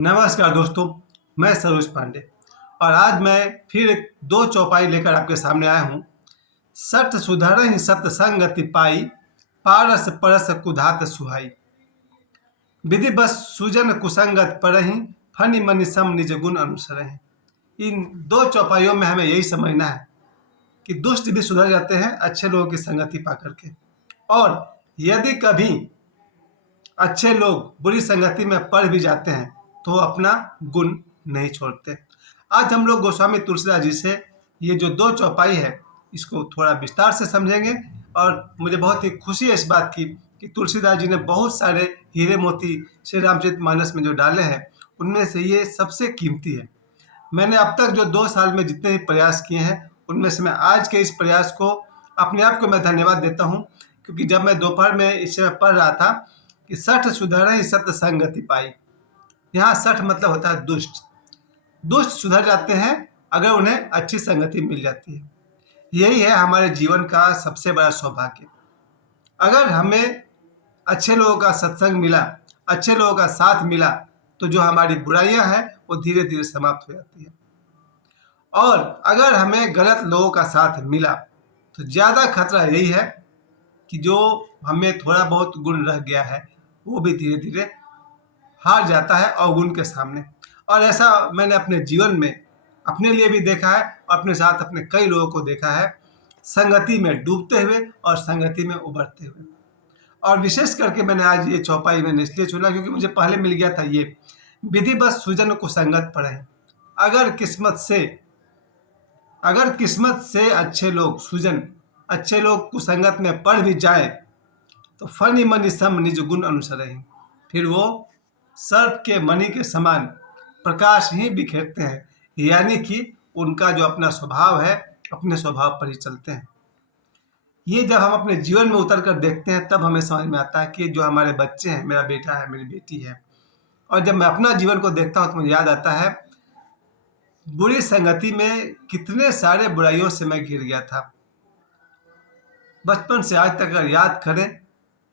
नमस्कार दोस्तों, मैं सरोज पांडे और आज मैं फिर एक दो चौपाई लेकर आपके सामने आया हूँ। सठ सुधरहि सतसंगति पाई, पारस परस कुधात सुहाई। विधि बस सुजन कुसंगत परहि, फनि मनि सम निज गुण अनुसरहि। इन दो चौपाइयों में हमें यही समझना है कि दुष्ट भी सुधर जाते हैं अच्छे लोगों की संगति पा करके, और यदि कभी अच्छे लोग बुरी संगति में पड़ भी जाते हैं तो अपना गुण नहीं छोड़ते। आज हम लोग गोस्वामी तुलसीदास जी से ये जो दो चौपाई है इसको थोड़ा विस्तार से समझेंगे। और मुझे बहुत ही खुशी है इस बात की कि तुलसीदास जी ने बहुत सारे हीरे मोती श्री रामचरितमानस में जो डाले हैं उनमें से ये सबसे कीमती है। मैंने अब तक जो 2 साल में जितने भी प्रयास किए हैं उनमें से मैं आज के इस प्रयास को अपने आप को मैं धन्यवाद देता हूँ, क्योंकि जब मैं दोपहर में इसे पढ़ रहा था कि सठ सुधरहि सतसंगति पाई, यहाँ सठ मतलब होता है दुष्ट। दुष्ट सुधर जाते हैं अगर उन्हें अच्छी संगति मिल जाती है। यही है हमारे जीवन का सबसे बड़ा सौभाग्य। अगर हमें अच्छे लोगों का सत्संग मिला, अच्छे लोगों का साथ मिला, तो जो हमारी बुराइयां हैं वो धीरे धीरे समाप्त हो जाती है। और अगर हमें गलत लोगों का साथ मिला तो ज़्यादा खतरा यही है कि जो हमें थोड़ा बहुत गुण रह गया है वो भी धीरे धीरे हार जाता है अवगुण के सामने। और ऐसा मैंने अपने जीवन में अपने लिए भी देखा है और अपने साथ अपने कई लोगों को देखा है, संगति में डूबते हुए और संगति में उभरते हुए। और विशेष करके मैंने आज ये चौपाई मैंने इसलिए चुना क्योंकि मुझे पहले मिल गया था ये, विधि बस सुजन को संगत पड़े। अगर किस्मत से अच्छे लोग सुजन, अच्छे लोग कुसंगत में पड़ भी जाए तो फनि मनि सम निज गुण अनुसरहि, फिर वो सर्प के मणि के समान प्रकाश ही बिखेरते हैं। यानी कि उनका जो अपना स्वभाव है अपने स्वभाव पर ही चलते हैं। ये जब हम अपने जीवन में उतर कर देखते हैं तब हमें समझ में आता है कि जो हमारे बच्चे हैं, मेरा बेटा है, मेरी बेटी है। और जब मैं अपना जीवन को देखता हूँ तो मुझे याद आता है बुरी संगति में कितने सारे बुराइयों से मैं घिर गया था। बचपन से आज तक अगर याद करें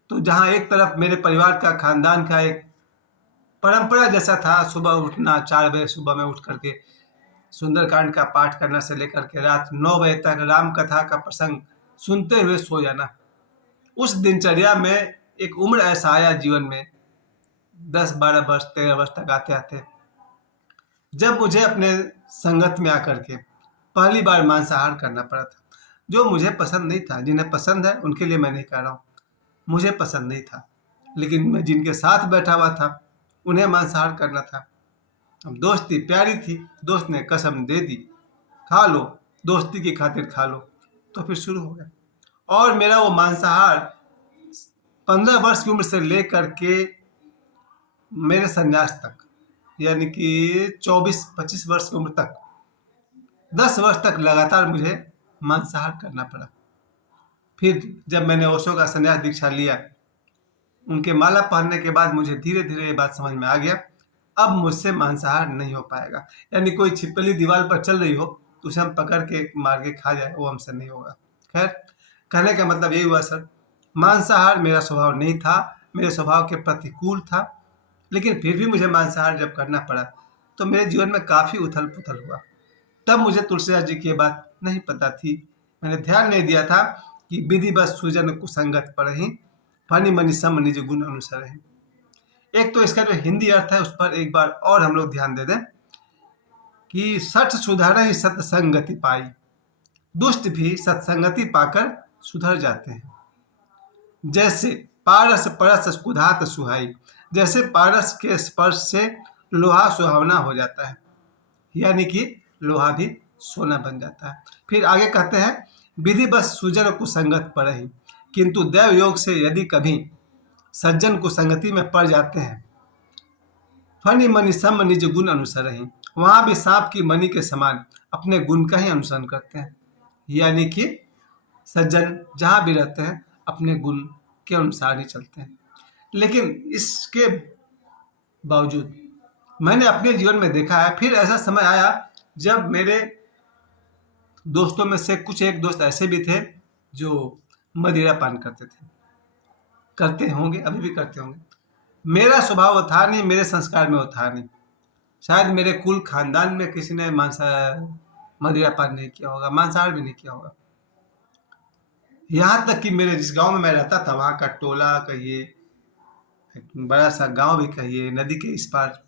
तो जहाँ एक तरफ मेरे परिवार का, खानदान का एक परंपरा जैसा था, सुबह उठना 4 बजे सुबह में उठ करके सुंदरकांड का पाठ करना से लेकर के रात 9 बजे तक राम कथा का प्रसंग सुनते हुए सो जाना। उस दिनचर्या में एक उम्र ऐसा आया जीवन में 10-12 वर्ष 13 वर्ष तक आते आते, जब मुझे अपने संगत में आकर के पहली बार मांसाहार करना पड़ा था, जो मुझे पसंद नहीं था। जिन्हें पसंद है उनके लिए मैं नहीं कह रहा हूँ, मुझे पसंद नहीं था, लेकिन मैं जिनके साथ बैठा हुआ था उन्हें मांसाहार करना था। अब दोस्ती प्यारी थी, दोस्त ने कसम दे दी, खा लो, दोस्ती की खातिर खा लो, तो फिर शुरू हो गया। और मेरा वो मांसाहार 15 वर्ष की उम्र से लेकर के मेरे संन्यास तक, यानी कि 24-25 वर्ष की उम्र तक, 10 वर्ष तक लगातार मुझे मांसाहार करना पड़ा। फिर जब मैंने ओशो का संन्यास दीक्षा लिया, उनके माला पहनने के बाद मुझे धीरे धीरे ये बात समझ में आ गया, अब मुझसे मांसाहार नहीं हो पाएगा। यानी कोई छिपकली दीवार पर चल रही हो तो उसे हम पकड़ के मार के खा जाए, वो हमसे नहीं होगा। खैर, कहने का मतलब यही हुआ सर, मांसाहार मेरा स्वभाव नहीं था, मेरे स्वभाव के प्रतिकूल था, लेकिन फिर भी मुझे मांसाहार जब करना पड़ा तो मेरे जीवन में काफ़ी उथल पुथल हुआ। तब मुझे तुलसीदास जी की बात नहीं पता थी, मैंने ध्यान नहीं दिया था कि विधि बस सुजन कुसंगत परहि, फनि मनि सम निज गुण अनुसरहि। एक तो इसका जो हिंदी अर्थ है उस पर एक बार और हम लोग ध्यान दे दें कि सठ सुधरहि सतसंगति पाई, दुष्ट भी सत्संगति पाकर सुधर जाते हैं। जैसे पारस परस कुधात सुहाई, जैसे पारस के स्पर्श से लोहा सुहावना हो जाता है, यानी कि लोहा भी सोना बन जाता है। फिर आगे कहते हैं विधि बस सुजन कुसंगत परहि, किंतु दैव योग से यदि कभी सज्जन कुसंगति में पड़ जाते हैं, फनि मनि सम निज गुण अनुसरहि, वहां भी सांप की मणि के समान अपने गुण का ही अनुसरण करते हैं। यानी कि सज्जन जहां भी रहते हैं अपने गुण के अनुसार ही चलते हैं। लेकिन इसके बावजूद मैंने अपने जीवन में देखा है, फिर ऐसा समय आया जब मेरे दोस्तों में से कुछ एक दोस्त ऐसे भी थे जो मदिरा पान करते थे, करते होंगे, अभी भी करते होंगे। मेरा स्वभाव वो था नहीं, मेरे संस्कार में वो था नहीं। शायद मेरे कुल खानदान में किसी ने मदिरापान नहीं किया होगा, मांसाहार भी नहीं किया होगा। यहाँ तक कि मेरे जिस गांव में मैं रहता था वहाँ का टोला कहिए, एक बड़ा सा गांव भी कहिए, नदी के इस पार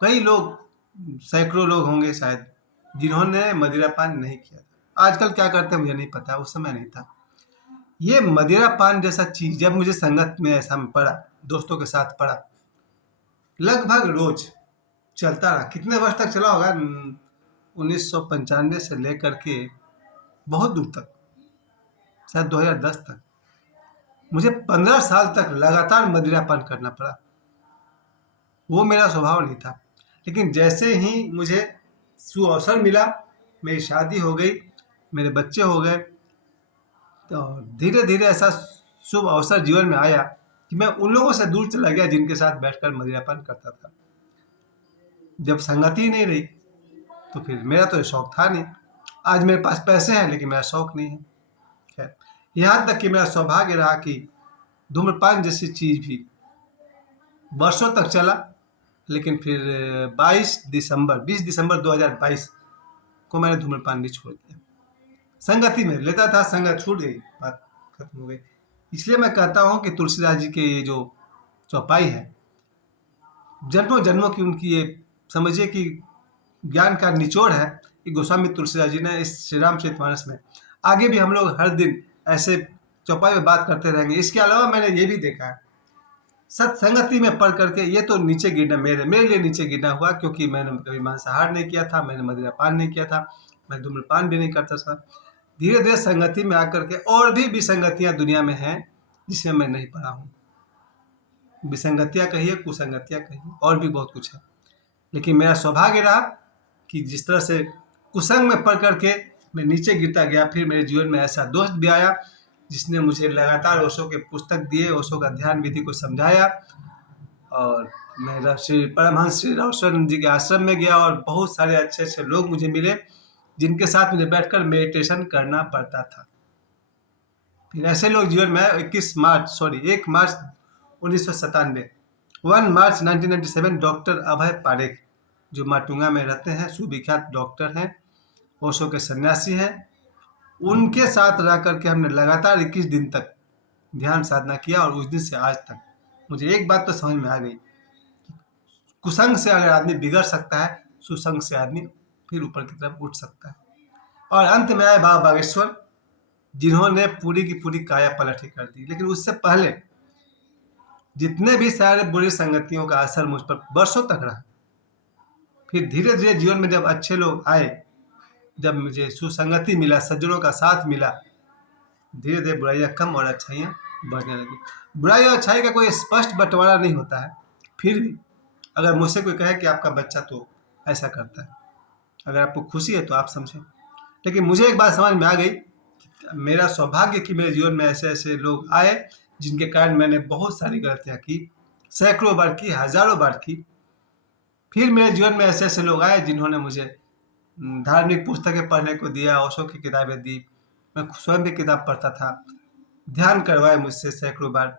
कई लोग, सैकड़ों लोग होंगे शायद, जिन्होंने मदिरापान नहीं किया था। आजकल क्या करते हैं मुझे नहीं पता, उस समय नहीं था। ये मदिरापान जैसा चीज जब मुझे संगत में ऐसा में पड़ा, दोस्तों के साथ पड़ा, लगभग रोज चलता रहा। कितने वर्ष तक चला होगा? 1995 से लेकर के बहुत दूर तक, शायद 2010 तक मुझे 15 साल तक लगातार मदिरापान करना पड़ा। वो मेरा स्वभाव नहीं था। लेकिन जैसे ही मुझे सुअवसर मिला, मेरी शादी हो गई, मेरे बच्चे हो गए, तो धीरे धीरे ऐसा शुभ अवसर जीवन में आया कि मैं उन लोगों से दूर चला गया जिनके साथ बैठकर मदिरापान करता था। जब संगति ही नहीं रही तो फिर मेरा तो शौक था नहीं। आज मेरे पास पैसे हैं लेकिन मेरा शौक नहीं है। खैर, यहाँ तक कि मेरा सौभाग्य रहा कि धूम्रपान जैसी चीज भी वर्षों तक चला, लेकिन फिर 20 दिसंबर 2022 को मैंने धूम्रपान भी छोड़ दिया। संगति में लेता था, संगत छूट गई, बात खत्म हो गई। इसलिए मैं कहता हूँ कि तुलसीदास जी के ये जो चौपाई है, जन्मों जन्मों की उनकी ये समझिए कि ज्ञान का निचोड़ है कि गोस्वामी तुलसीदास जी ने इस श्री रामचरितमानस में। आगे भी हम लोग हर दिन ऐसे चौपाई में बात करते रहेंगे। इसके अलावा मैंने ये भी देखा है, सत्संगति में पढ़ करके ये तो नीचे गिरना मेरे लिए नीचे गिरना हुआ, क्योंकि मैंने कभी मांसाहार नहीं किया था, मैंने मदिरापान नहीं किया था, मैं धूम्रपान भी नहीं करता था। धीरे धीरे संगति में आकर के और भी विसंगतियां दुनिया में हैं जिसमें मैं नहीं पड़ा हूँ। विसंगतियां कहिए, कुसंगतियां कहिए, और भी बहुत कुछ है। लेकिन मेरा सौभाग्य रहा कि जिस तरह से कुसंग में पढ़ करके मैं नीचे गिरता गया, फिर मेरे जीवन में ऐसा दोस्त भी आया जिसने मुझे लगातार ओशो के पुस्तक दिए, ओशो का ध्यान विधि को समझाया, और मैं श्री परमहंस श्री रामेश्वरानंद जी के आश्रम में गया और बहुत सारे अच्छे अच्छे लोग मुझे मिले जिनके साथ मुझे बैठकर मेडिटेशन करना पड़ता था। फिर ऐसे लोग जीवन में 1 मार्च 1997, 1 मार्च 1997 डॉक्टर अभय पारेख, जो माटुंगा में रहते हैं, सुविख्यात डॉक्टर हैं, ओशो के सन्यासी हैं, उनके साथ रह करके हमने लगातार 21 दिन तक ध्यान साधना किया। और उस दिन से आज तक मुझे एक बात तो समझ में आ गई, कुसंग से अगर आदमी बिगड़ सकता है, सुसंग से आदमी फिर ऊपर की तरफ उठ सकता है। और अंत में आए बाबा बागेश्वर, जिन्होंने पूरी की पूरी काया पलट ही कर दी। लेकिन उससे पहले जितने भी सारे बुरी संगतियों का असर मुझ पर वर्षों तक रहा। फिर धीरे धीरे जीवन में जब अच्छे लोग आए, जब मुझे सुसंगति मिला, सज्जनों का साथ मिला, धीरे धीरे बुराइयां कम और अच्छाइयां बढ़ने लगी। बुराई और अच्छाई का कोई स्पष्ट बंटवारा नहीं होता है। फिर भी अगर मुझसे कोई कहे कि आपका बच्चा तो ऐसा करता है, अगर आपको खुशी है तो आप समझें। लेकिन मुझे एक बात समझ में आ गई, मेरा सौभाग्य कि मेरे जीवन में ऐसे ऐसे लोग आए जिनके कारण मैंने बहुत सारी गलतियां की, सैकड़ों बार की, हजारों बार की। फिर मेरे जीवन में ऐसे ऐसे लोग आए जिन्होंने मुझे धार्मिक पुस्तकें पढ़ने को दिया, ओशो की किताबें दी, मैं स्वयं भी किताब पढ़ता था, ध्यान करवाए मुझसे सैकड़ों बार।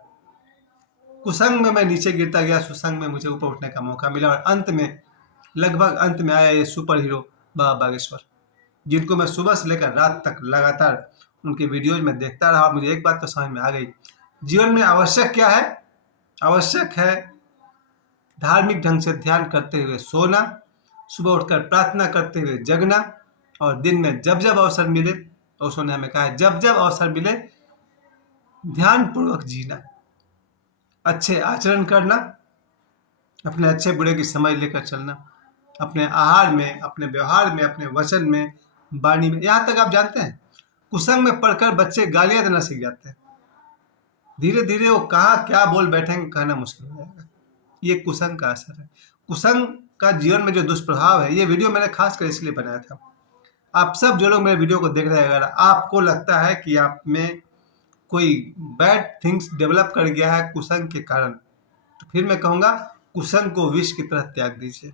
कुसंग में मैं नीचे गिरता गया, सुसंग में मुझे ऊपर उठने का मौका मिला, और अंत में लगभग अंत में आया ये सुपर हीरो बाबा बागेश्वर, जिनको मैं सुबह से लेकर रात तक लगातार उनके वीडियोज में देखता रहा। और मुझे एक बात तो समझ में आ गई, जीवन में आवश्यक क्या है? आवश्यक है धार्मिक ढंग से ध्यान करते हुए सोना, सुबह उठकर प्रार्थना करते हुए जगना, और दिन में जब जब अवसर मिले, ओशो ने हमें कहा है, जब जब अवसर मिले ध्यान पूर्वक जीना, अच्छे आचरण करना, अपने अच्छे बुरे की समझ लेकर चलना, अपने आहार में, अपने व्यवहार में, अपने वचन में, वाणी में। यहाँ तक आप जानते हैं, कुसंग में पढ़कर बच्चे गालियां देना सीख जाते हैं। धीरे धीरे वो कहाँ क्या बोल बैठेंगे कहना मुश्किल हो जाएगा। ये कुसंग का असर है। कुसंग का जीवन में जो दुष्प्रभाव है, ये वीडियो मैंने खास कर इसलिए बनाया था। आप सब जो लोग मेरे वीडियो को देख रहे हैं, अगर आपको लगता है कि आप में कोई बैड थिंग्स डेवलप कर गया है कुसंग के कारण, तो फिर मैं कहूँगा कुसंग को विष की तरह त्याग दीजिए।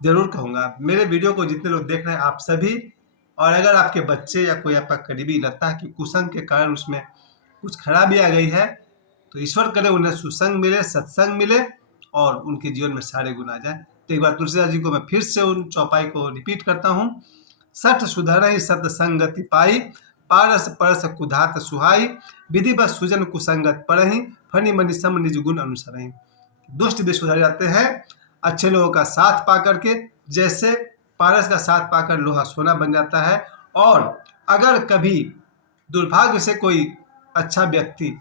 जरूर कहूँगा, मेरे वीडियो को जितने लोग देख रहे हैं आप सभी, और अगर आपके बच्चे या कोई आपका करीबी लगता है कि कुसंग के कारण उसमें कुछ खराबी आ गई है, तो ईश्वर करे उन्हें सुसंग मिले, सत्संग मिले, और उनके जीवन में सारे गुण आ जाए। तो एक बार तुलसीदास जी को मैं फिर से उन चौपाई को रिपीट करता हूँ। सठ सुधरहि सतसंगति पाई, पारस परस कुधात सुहाई, विधिवत सुजन कुसंगत परहि, फनि मनि सम निज गुण अनुसरहि। दुष्ट भी सुधर जाते हैं अच्छे लोगों का साथ पा करके, जैसे पारस का साथ पाकर लोहा सोना बन जाता है। और अगर कभी दुर्भाग्य से कोई अच्छा व्यक्ति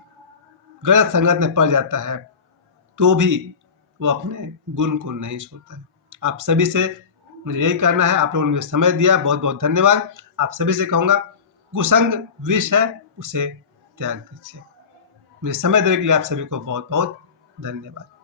गलत संगत में पड़ जाता है तो भी वो अपने गुण को नहीं छोड़ता है। आप सभी से मुझे यही कहना है, आप लोगों ने मुझे समय दिया, बहुत बहुत धन्यवाद। आप सभी से कहूँगा, कुसंग विष है, उसे त्याग दीजिए। मुझे समय देने के लिए आप सभी को बहुत बहुत धन्यवाद।